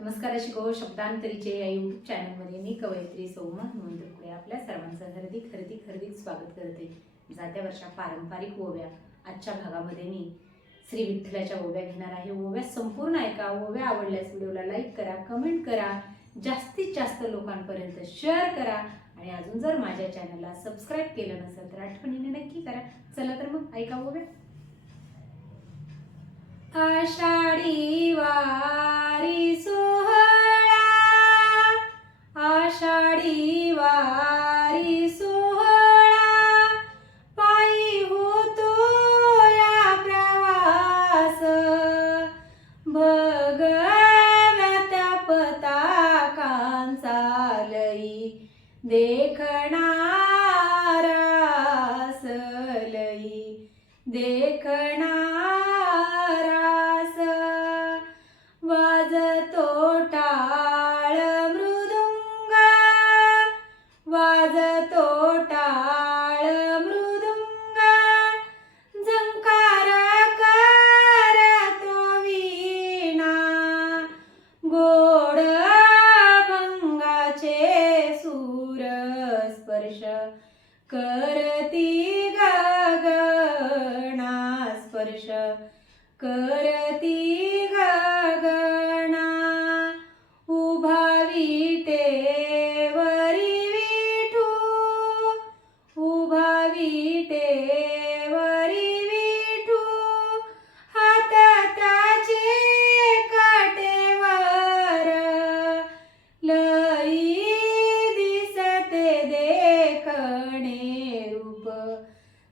नमस्कार शिकव शब्दांतरीचे या यूट्यूब चॅनलमध्ये मी कवयित्री सौमा नोंदपुढे आपल्या सर्वांचं हार्दिक खरेदी हार्दिक स्वागत करते. जात्या वर्षा पारंपरिक ओव्या. आजच्या भागामध्ये मी श्री विठ्ठलाच्या ओव्या घेणार आहे. ओव्या संपूर्ण ऐका. ओव्या आवडल्यास व्हिडिओला लाईक करा कमेंट करा. जास्तीत जास्त लोकांपर्यंत शेअर करा. आणि अजून जर माझ्या चॅनलला सबस्क्राईब केलं नसेल तर आठवणीने नक्की करा. चला तर मग ऐका ओव्या. आषाढी वारी सोहळा देखणारासलई देखणारास वाजतो टाळ मृदुंग वाजतो टाळ स्पर्श करती गगना ते वरी विठू. उभावी ते वरी विठू. हाताचे त्याचे काटेवर लई दिसते देखणे रूप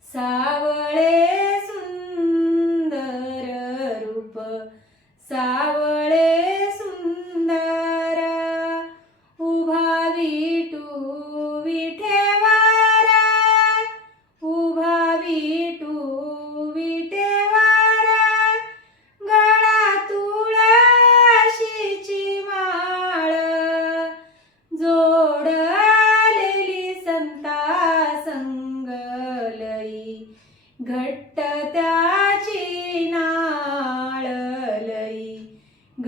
सावळे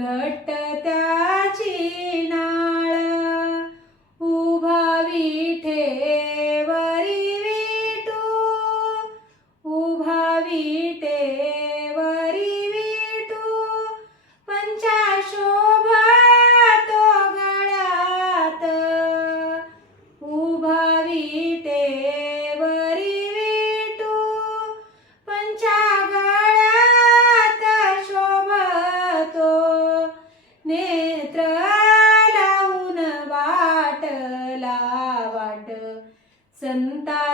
घट्ट त्याची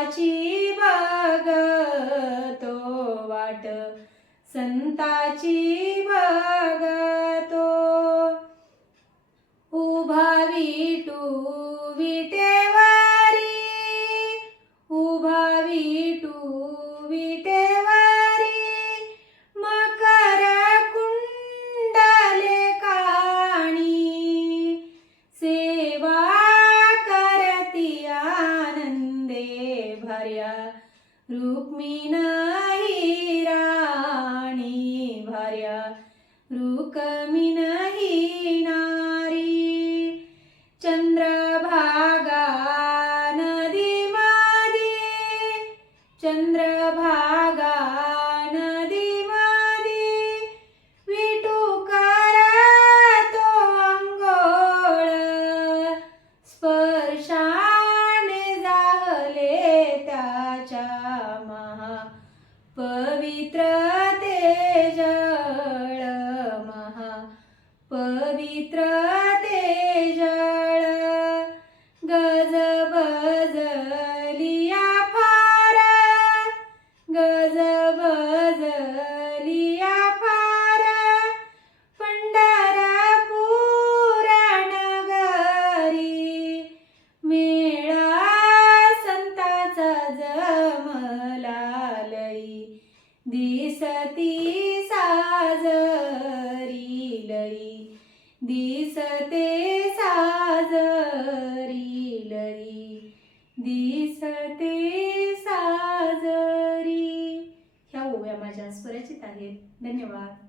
संताची बघतो वाट. संताची बघतो. उभा विटू रुक्मिण ही राणी भर्या रुक्मिण ही नारी चंद्रभागा नदी मादी चंद्रभागा पवित्र ते जळ गज बजलिया फार गज बजलिया फार पंढरपूर नगरी मेळा संताचा जमला लई. दिसते साजरी लई दिसते साजरी. ह्या ओव्या माझ्या स्वरचित आहेत. धन्यवाद.